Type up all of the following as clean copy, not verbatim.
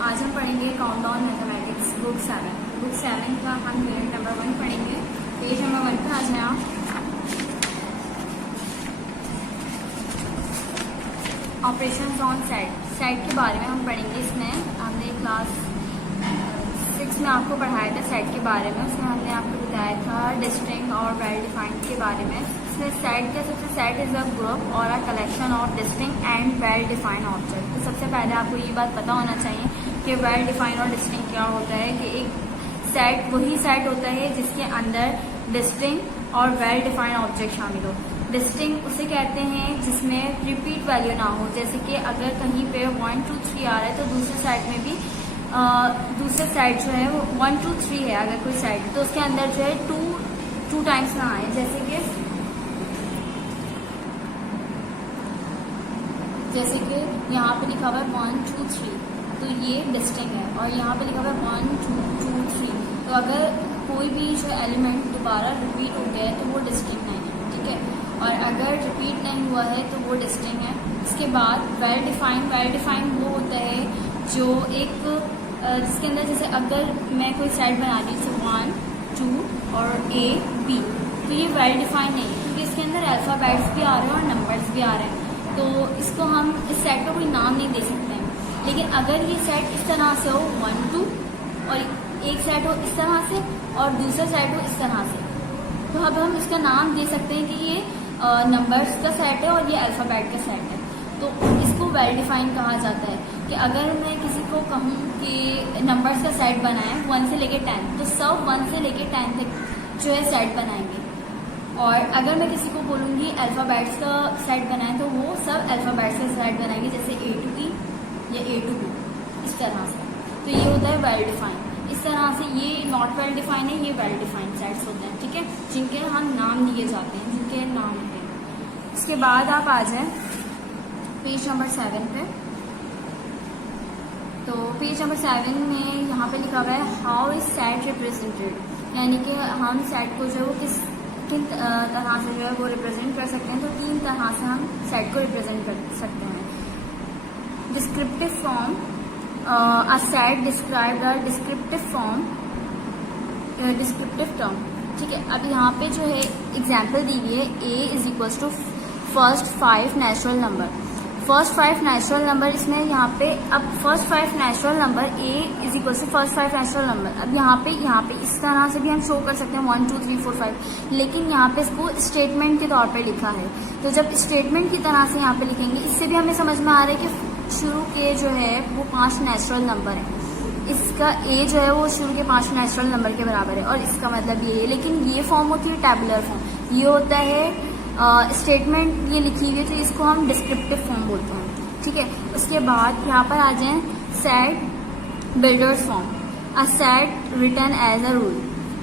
आज हम पढ़ेंगे काउंटडाउन मैथमेटिक्स बुक 7 का हम यूनिट नंबर 1 पढ़ेंगे। पेज नंबर 1 पे आ जाए आप। ऑपरेशंस ऑन सेट के बारे में हम पढ़ेंगे। इसमें हमने क्लास 6 में आपको पढ़ाया था सेट के बारे में। उसमें हमने आपको बताया था डिस्टिंक्ट और वेल डिफाइंड के बारे में। इसमें सेट का सबसे सेट इज अ ग्रुप और a collection of distinct and well defined object. तो सबसे पहले आपको ये बात पता होना चाहिए कि वेल डिफाइंड और डिस्टिंक्ट क्या होता है। कि एक सेट वही सेट होता है जिसके अंदर डिस्टिंक्ट और वेल डिफाइंड ऑब्जेक्ट शामिल हो। डिस्टिंक्ट उसे कहते हैं जिसमें रिपीट वैल्यू ना हो। जैसे कि अगर कहीं पे 1 2 3 आ रहा है तो दूसरे साइड में भी दूसरे साइड जो है वो 1 2 3 है। अगर कोई साइड तो उसके अंदर जो है टू टाइम्स ना आए। जैसे कि यहाँ पे लिखा हुआ है 1 2 3 तो ये डिस्टिंक्ट है। और यहाँ पे लिखा हुआ है 1 2 2 3 तो अगर कोई भी जो एलिमेंट दोबारा रिपीट हो गया है तो वो डिस्टिंक्ट नहीं है। ठीक है। और अगर रिपीट नहीं हुआ है तो वो डिस्टिंक्ट है। इसके बाद वेल डिफाइंड वो होता है जो एक जिसके अंदर जैसे अगर मैं कोई सेट बना रही हूँ 1 2 और A B तो ये वेल डिफाइंड नहीं है क्योंकि इसके अंदर अल्फ़ाबेट्स भी आ रहे हैं और नंबर्स भी आ रहे हैं। तो इसको हम इस सेट का कोई नाम नहीं दे सकते हैं। लेकिन अगर ये सेट इस तरह से हो 1 2 और एक सेट हो इस तरह से और दूसरा सेट हो इस तरह से तो अब हम इसका नाम दे सकते हैं कि ये नंबर्स का सेट है और ये अल्फ़ाबेट का सेट है। तो इसको वेल डिफाइंड कहा जाता है। कि अगर मैं किसी को कहूँ कि नंबर्स का सेट बनाएं 1 से लेके 10 तो सब 1 से लेके 10 तक जो है सेट बनाएंगे। और अगर मैं किसी को बोलूँगी अल्फ़ाबेट्स का सेट बनाएं तो वो सब अल्फ़ाबेट्स का सेट बनाएंगे जैसे A to E या A to B इस तरह से। तो ये होता है वेल डिफाइंड। इस तरह से ये नॉट वेल डिफाइंड है, ये वेल डिफाइंड सेट्स होते हैं। ठीक है, जिनके हम नाम दिए जाते हैं, जिनके नाम होते हैं। इसके बाद आप आ जाए पेज नंबर 7 पे। तो पेज नंबर 7 में यहाँ पे लिखा हुआ है हाउ इज सेट रिप्रेजेंटेड। यानी कि हम सेट को जो है वो किन तरह से जो है वो रिप्रेजेंट कर सकते हैं। तो 3 तरह से हम सेट को रिप्रेजेंट कर सकते हैं। Descriptive form a set described a descriptive form descriptive term. ठीक है, अब यहाँ पे जो है एग्जाम्पल दी हुई है A is equals to first 5 natural number. First 5 natural number इसमें यहाँ पे अब first 5 natural number A is equal to first 5 natural number. अब यहाँ पे इस तरह से भी हम शो कर सकते हैं 1 2 3 4 5। लेकिन यहाँ पे इसको स्टेटमेंट के तौर पे लिखा है। तो जब स्टेटमेंट की तरह से यहाँ पे लिखेंगे इससे भी हमें समझ में आ रहा है कि शुरू के जो है वो 5 नेचुरल नंबर है। इसका A जो है वो शुरू के 5 नेचुरल नंबर के बराबर है और इसका मतलब ये है। लेकिन ये फॉर्म होती है टैबुलर फॉर्म। ये होता है स्टेटमेंट ये लिखी हुई है तो इसको हम डिस्क्रिप्टिव फॉर्म बोलते हैं। ठीक है, उसके बाद यहाँ पर आ जाए set builders form a set written as a rule.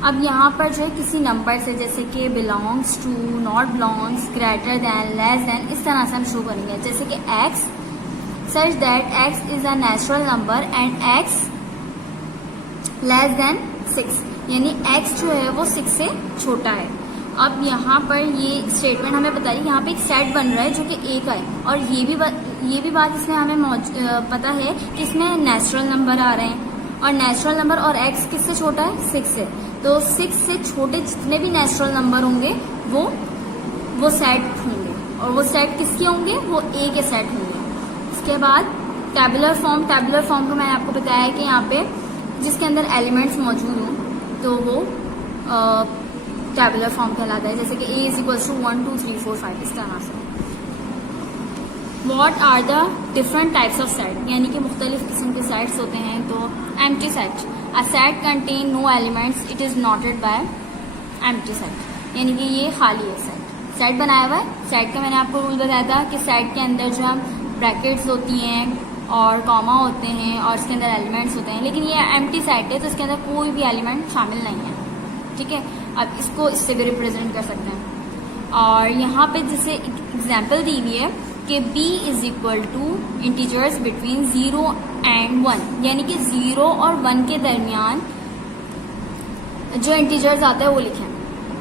अब यहाँ पर जो है किसी नंबर से जैसे कि belongs to, not belongs, greater than, less than इस तरह से हम शो करेंगे। जैसे कि x such that x is a natural number and x less than 6 यानी x जो है वो 6 से छोटा है। अब यहाँ पर ये स्टेटमेंट हमें बता रही है यहाँ पे एक सेट बन रहा है जो कि A का है। और ये भी बात इसमें हमें पता है कि इसमें नेचुरल नंबर आ रहे हैं और नेचुरल नंबर और x किससे छोटा है 6 से। तो 6 से छोटे जितने भी नेचुरल नंबर होंगे वो सेट होंगे और वो सेट किसके होंगे, वो A के सेट होंगे। इसके बाद टैबुलर फॉर्म को मैंने आपको बताया है कि यहाँ पे जिसके अंदर एलिमेंट्स मौजूद हों तो वो टैबुलर फॉर्म कहलाता है। जैसे कि A इज इक्वल्स टू 1 2 3 4 5 इस तरह से। What are the different types of set, यानी कि मुख्तलिफ किस्म के सेट्स होते हैं। तो empty set a set contain no elements it is noted by empty set. यानी कि ये खाली है सेट बनाया हुआ है। सेट का मैंने आपको रूल बताया था कि सेट के अंदर जो हम ब्रैकेट्स होती हैं और कॉमा होते हैं और इसके अंदर एलिमेंट्स होते हैं। लेकिन ये एम्प्टी सेट है तो इसके अंदर कोई भी एलिमेंट शामिल नहीं है। ठीक है, अब इसको इससे भी रिप्रेजेंट कर सकते हैं। और यहाँ पे जैसे एग्जाम्पल दी हुई है कि B is equal to integers between 0 and 1 यानी कि 0 और 1 के दरमियान जो इंटीजर्स आता है वो लिखें।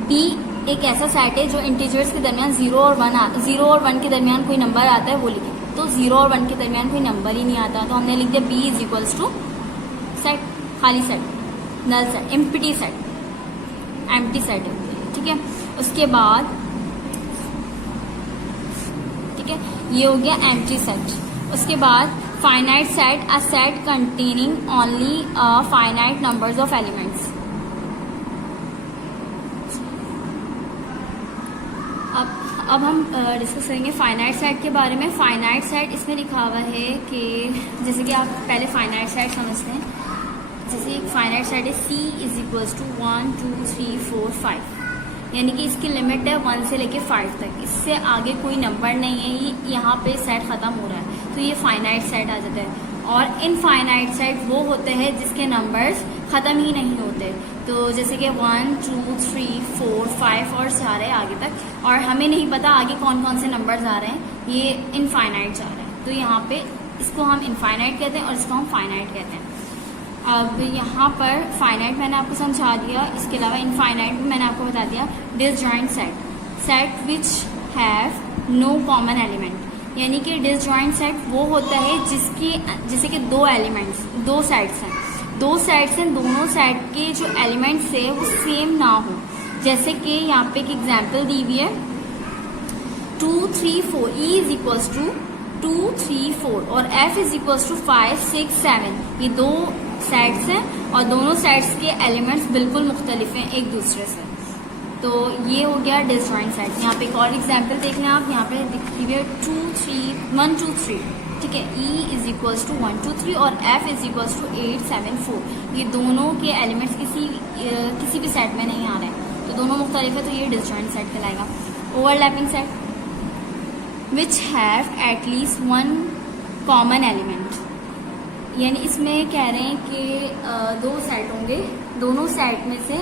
B एक ऐसा सेट है जो इंटीजर्स के दरमियान 0 और 1 के दरमियान कोई नंबर आता है वो लिखें। तो 0 और 1 के दरमियान कोई नंबर ही नहीं आता तो हमने लिख दिया B is equals to set, खाली set, null set, empty set, empty set है, ठीक है। उसके बाद ठीक है, ये हो गया एम्प्टी सेट। उसके बाद finite set, a set containing only finite numbers of elements. अब हम डिस्कस करेंगे फाइनाइट सेट के बारे में। फाइनाइट सेट इसमें लिखा हुआ है कि जैसे कि आप पहले फाइनाइट सेट समझते हैं, जैसे एक फाइनाइट सेट है C इज इक्वल्स टू 1 2 3 4 5, यानी कि इसकी लिमिट है 1 से लेके 5 तक, इससे आगे कोई नंबर नहीं है, ये यहाँ पे सेट ख़त्म हो रहा है, तो ये फाइनाइट सेट आ जाता है। और इनफाइनाइट सेट वो होते हैं जिसके नंबर्स ख़त्म ही नहीं होते, तो जैसे कि 1 2 3 4 5 और सारे आगे तक, और हमें नहीं पता आगे कौन कौन से नंबर्स आ रहे हैं, ये इनफाइनाइट जा रहे हैं, तो यहाँ पे इसको हम इनफाइनाइट कहते हैं और इसको हम फाइनाइट कहते हैं। अब यहाँ पर फाइनाइट मैंने आपको समझा दिया, इसके अलावा इनफाइनाइट भी मैंने आपको बता दिया। Disjoint set, set which have no common element, यानी कि डिसजॉइंट सेट वो होता है जिसकी जैसे कि दो एलिमेंट्स, दो सेट्स हैं, दो सेट्स हैं, दोनों सेट के जो एलिमेंट्स है वो सेम ना हो। जैसे कि यहाँ पे एक एग्जांपल दी हुई है 2 3 4, E इज इक्वल्स टू 2 3 4 और F इज इक्वल्स टू 5 6 7। ये दो सेट्स हैं और दोनों सेट्स के एलिमेंट्स बिल्कुल मुख्तलिफ हैं एक दूसरे से, तो ये हो गया डिसजॉइंट सेट। यहाँ पे एक और एग्जांपल देख लें आप, यहाँ पे दिखी हुई है 2 3 1 2 3, ठीक है। E इज इक्वल्स टू 1 2 3 और F इज इक्वल्स टू 8 7 4। ये दोनों के एलिमेंट्स किसी भी सेट में नहीं आ रहे हैं, तो दोनों मुख्तलिफ है, तो ये डिसजॉइंट सेट कहलाएगा। Overlapping set which have at least one common element, यानी इसमें कह रहे हैं कि दो सेट होंगे, दोनों सेट में से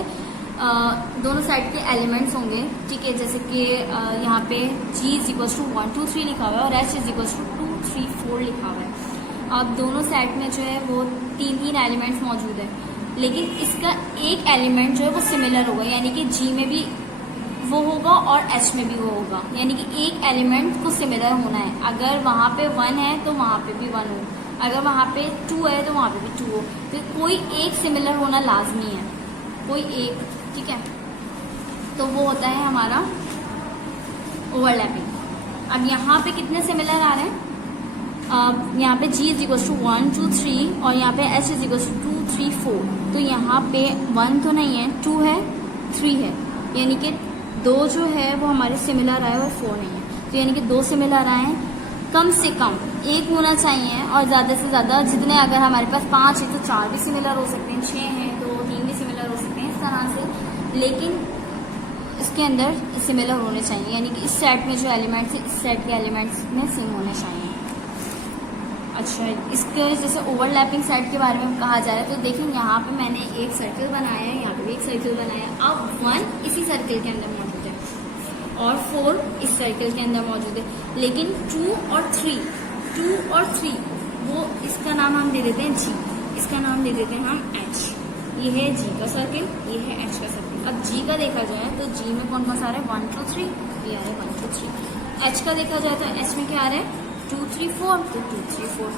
दोनों सेट के एलिमेंट्स होंगे, ठीक है। जैसे कि यहाँ पे G इज इक्वल्स टू 1 2 3 लिखा हुआ है और H इज इक्वल्स टू 2 3 4 लिखा हुआ है। अब दोनों सेट में जो है वो तीन एलिमेंट्स मौजूद है, लेकिन इसका एक एलिमेंट जो है वो सिमिलर होगा, यानी कि G में भी वो होगा और H में भी वो होगा, यानी कि एक एलिमेंट को सिमिलर होना है। अगर वहाँ पे 1 है तो वहाँ पे भी 1 हो, अगर वहाँ पे 2 है तो वहाँ पे भी 2 हो, तो कोई एक सिमिलर होना लाजमी है, कोई एक, ठीक है। तो वो होता है हमारा ओवरलैपिंग। अब यहाँ पे कितने सिमिलर आ रहे हैं, यहाँ पे G इज इक्वल्स टू 1 2 3 और यहाँ पे H इज इक्वल्स टू 2 3 4, तो यहाँ पे 1 तो नहीं है, 2 है, 3 है, यानी कि 2 जो है वो हमारे सिमिलर आए और 4 नहीं है, तो यानी कि 2 सिमिलर आए हैं। कम से कम एक होना चाहिए और ज़्यादा से ज़्यादा जितने, अगर हमारे पास 5 है तो 4 भी सिमिलर हो सकते हैं, 6 हैं तो 3 भी सिमिलर हो सकते हैं, इस तरह से, लेकिन इसके अंदर सिमिलर होने चाहिए, यानी कि इस सेट में जो एलिमेंट्स है इस सेट के एलिमेंट्स में सेम होने चाहिए। अच्छा, इसके जैसे ओवरलैपिंग सेट के बारे में कहा जा रहा है, तो देखिए यहाँ पे मैंने एक सर्कल बनाया है, यहाँ पे भी एक सर्कल बनाया है। अब 1 इसी सर्कल के अंदर मौजूद है और 4 इस सर्कल के अंदर मौजूद है, लेकिन 2 और 3 वो इसका नाम हम दे देते हैं G, इसका नाम दे देते हैं हम H। ये है G का सर्कल, ये है H का सर्कल। अब G का देखा जाए तो G में कौन कौन सा आ रहा है, 1 2 3, ये आ रहा है 1 2 3। H का देखा जाए तो H में क्या आ रहा है, 2 3 4, तो 2 3 4।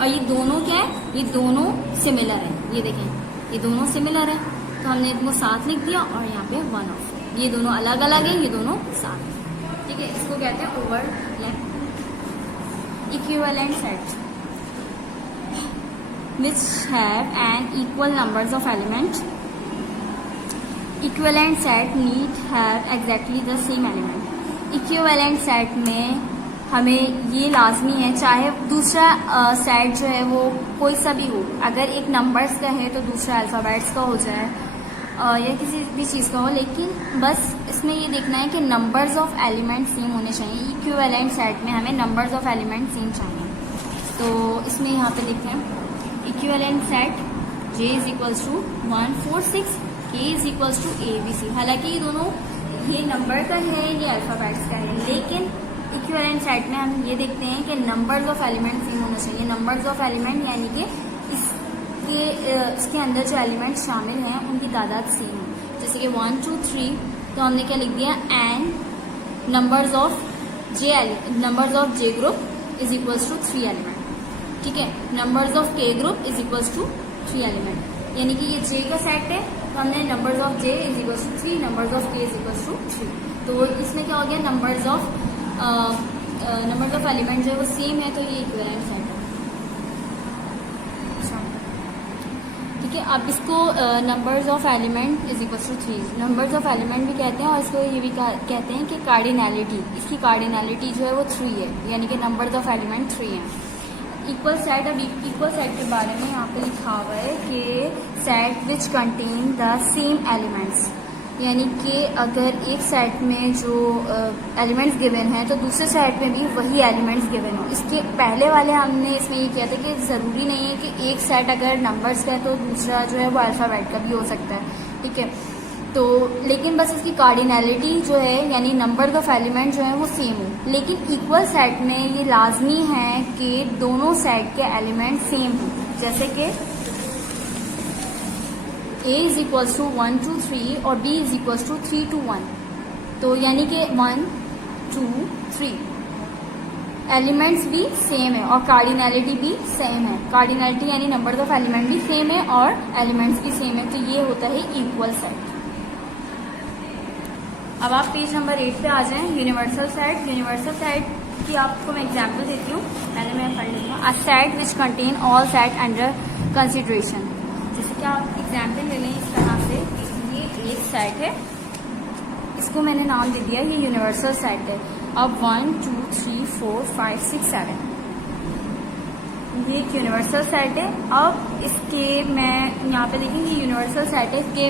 और ये दोनों क्या है, ये दोनों सिमिलर है, ये देखें ये दोनों सिमिलर है, तो हमने इनको साथ लिख दिया और यहाँ पे 1 ऑफ। ये दोनों अलग अलग है, ये दोनों साथ, ठीक है। इसको कहते हैं overlap. Equivalent set which have an equal numbers of elements. Equivalent set need have exactly the same element. Equivalent set में हमें ये लाजमी है, चाहे दूसरा सेट जो है वो कोई सा भी हो, अगर एक नंबर्स का है तो दूसरा अल्फ़ाबेट्स का हो जाए या किसी भी चीज़ का हो, लेकिन बस इसमें ये देखना है कि नंबर्स ऑफ एलिमेंट सेम होने चाहिए। इक्विवेलेंट सेट में हमें नंबर्स ऑफ एलिमेंट सेम चाहिए, तो इसमें यहाँ पे देखते हैं equivalent set J is equals to 1 4 6, K is equals to ABC। हालांकि ये दोनों, ये नंबर का है, ये अल्फ़ाबेट्स का है, लेकिन इक्विवेलेंट सेट में हम ये देखते हैं कि नंबर्स ऑफ एलिमेंट सेम होना चाहिए। नंबर्स ऑफ एलिमेंट यानी कि इसके अंदर जो एलिमेंट्स शामिल हैं उनकी तादाद सेम है। जैसे कि 1 2 3, तो हमने क्या लिख दिया, and numbers of J group is equals to 3 element, ठीक है। Numbers of K group is equals to 3 element, यानी कि ये J का सेट है तो हमने numbers of J is equal to 3, numbers of K is equal to 3। तो इसमें क्या हो गया, नंबर्स ऑफ एलिमेंट जो है वो सेम है, तो ये इक्विवेलेंट सेट है। ठीक है, अब इसको numbers of element is equal to 3 numbers of element भी कहते हैं, और इसको ये भी कहते हैं कि कार्डिनैलिटी, इसकी कार्डिनैलिटी जो है वो 3 है, यानी कि नंबर्स ऑफ एलिमेंट 3 हैं। इक्वल सेट, अब इक्वल सेट के बारे में यहाँ पे लिखा हुआ है कि set which contain the same elements, यानी कि अगर एक सेट में जो एलिमेंट्स गिवन हैं तो दूसरे सेट में भी वही एलिमेंट्स गिवन हो। इसके पहले वाले हमने इसमें ये किया था कि ज़रूरी नहीं है कि एक सेट अगर नंबर्स का है तो दूसरा जो है वो अल्फ़ाबेट का भी हो सकता है। ठीक है, तो लेकिन बस इसकी कार्डिनैलिटी जो है यानी नंबर ऑफ एलिमेंट जो है वो सेम हो। लेकिन इक्वल सेट में ये लाजमी है कि दोनों सेट के एलिमेंट सेम हों, जैसे कि A is equals to 1 to 3 और B is equals to 3 to 1, तो यानी कि 1 2 3 एलिमेंट्स भी सेम है और कार्डिनैलिटी भी सेम है। कार्डिनैलिटी यानी नंबर ऑफ एलिमेंट भी सेम है और एलिमेंट्स भी सेम है, तो ये होता है इक्वल सेट। अब आप पेज नंबर 8 पे आ जाएं, यूनिवर्सल सेट। यूनिवर्सल सेट की आपको मैं एग्जांपल देती हूँ, पहले मैं पढ़ लेती हूँ। A set which contain all set under consideration, जैसे कि आप एग्जाम्पल ले लें इस तरह से, ये एक सेट है, इसको मैंने नाम दे दिया, ये यूनिवर्सल सेट है। अब 1 2 3 4 5 6 7 ये एक यूनिवर्सल सेट है। अब इसके मैं यहाँ पे देखें ये यूनिवर्सल सेट है, इसके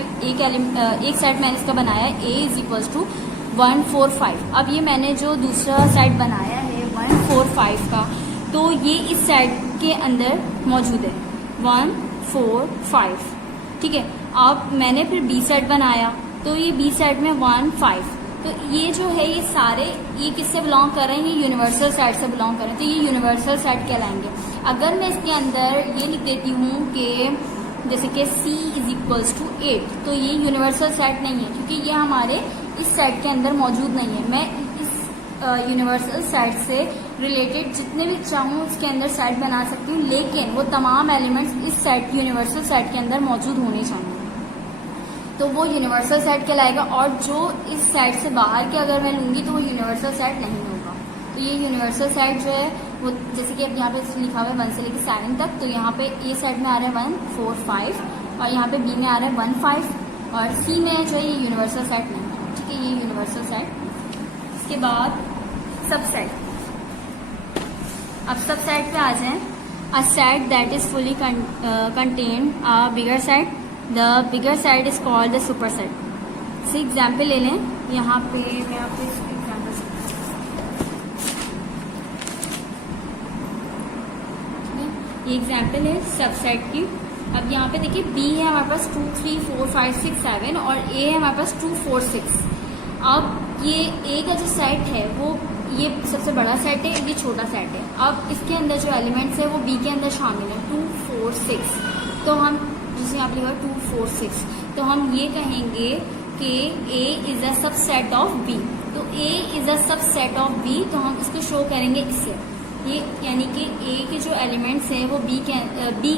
एक सेट मैंने इसका बनाया है A इज इक्वल्स टू 1 4 5। अब ये मैंने जो दूसरा सेट बनाया है 1 4 5 का, तो ये इस सेट के अंदर मौजूद है 1 4 5। ठीक है, अब मैंने फिर B सेट बनाया, तो ये B सेट में 1 5, तो ये जो है ये सारे ये किससे बिलोंग कर रहे हैं, ये यूनिवर्सल सेट से बिलोंग कर रहे हैं, तो ये यूनिवर्सल सेट कहलाएंगे। अगर मैं इसके अंदर ये लिख देती हूँ कि जैसे कि C इज इक्वल्स टू 8, तो ये यूनिवर्सल सेट नहीं है क्योंकि ये हमारे इस सेट के अंदर मौजूद नहीं है। मैं इस यूनिवर्सल सेट से रिलेटेड जितने भी चाहूँ इसके अंदर सेट बना सकती हूँ, लेकिन वो तमाम एलिमेंट्स इस सेट यूनिवर्सल सेट के अंदर मौजूद होने चाहिए, तो वो यूनिवर्सल सेट कहलाएगा। और जो इस सेट से बाहर के अगर मैं लूँगी तो वो यूनिवर्सल सेट नहीं होगा। तो ये यूनिवर्सल सेट जो है वो जैसे कि अब यहाँ पे लिखा हुआ है 1 से लेकर 7 तक, तो यहाँ पे ए सेट में आ रहा है 1 4 5 और यहाँ पे बी में आ रहा है 1 5 और सी में जो है ये यूनिवर्सल सेट नहीं है। ठीक है, ये यूनिवर्सल सेट। इसके बाद सबसेट। अब सबसेट पे आ जाएं। A set that is fully contained a bigger set, the bigger set is called the super set. इसे एग्जाम्पल ले लें, यहाँ पे मैं आपको इसकी एग्जाम्पल ये एग्जाम्पल है सबसेट की। अब यहाँ पे देखिए B है हमारे पास 2 3 4 5 6 7 और A है हमारे पास 2 4 6। अब ये A का जो सेट है वो ये सबसे बड़ा सेट है, ये छोटा सेट है। अब इसके अंदर जो एलिमेंट्स है वो B के अंदर शामिल है 2 4 6, तो हम जैसे यहाँ पे लिखा 2 4 6, तो हम ये कहेंगे कि A is a subset of B। तो A is a subset of B, तो हम इसको शो करेंगे इससे, ये यानी कि A के जो एलिमेंट्स हैं वो B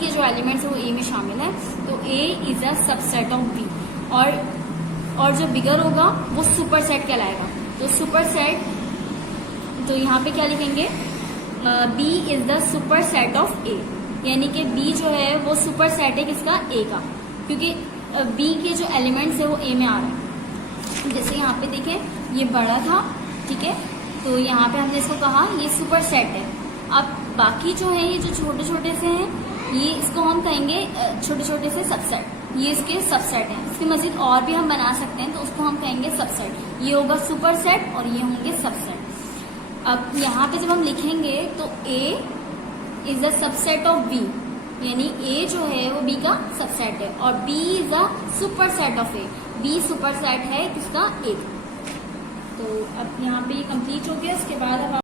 के जो एलिमेंट्स हैं वो A में शामिल है, तो A is a subset of B। और जो बिगर होगा वो सुपर सेट कहलाएगा। तो सुपर सेट, तो यहाँ पे क्या लिखेंगे, B is the super set of A, यानी कि B जो है वो सुपर सेट है किसका, A का, क्योंकि B के जो एलिमेंट्स है वो A में आ रहे हैं। जैसे यहाँ पे देखें ये बड़ा था, ठीक है, तो यहाँ पे हमने इसको कहा ये सुपर सेट है। अब बाकी जो है ये जो छोटे छोटे से हैं ये इसको हम कहेंगे छोटे छोटे से सबसेट, ये इसके सबसेट हैं। इसके मजीद और भी हम बना सकते हैं, तो उसको हम कहेंगे सबसेट। ये होगा सुपर सेट और ये होंगे सबसेट। अब यहाँ पे जब हम लिखेंगे तो A is the subset of B, यानी A जो है वो B का सबसेट है और B is the super set of A, B super set है किसका, A। तो अब यहाँ पे ये कंप्लीट हो गया। इसके बाद अब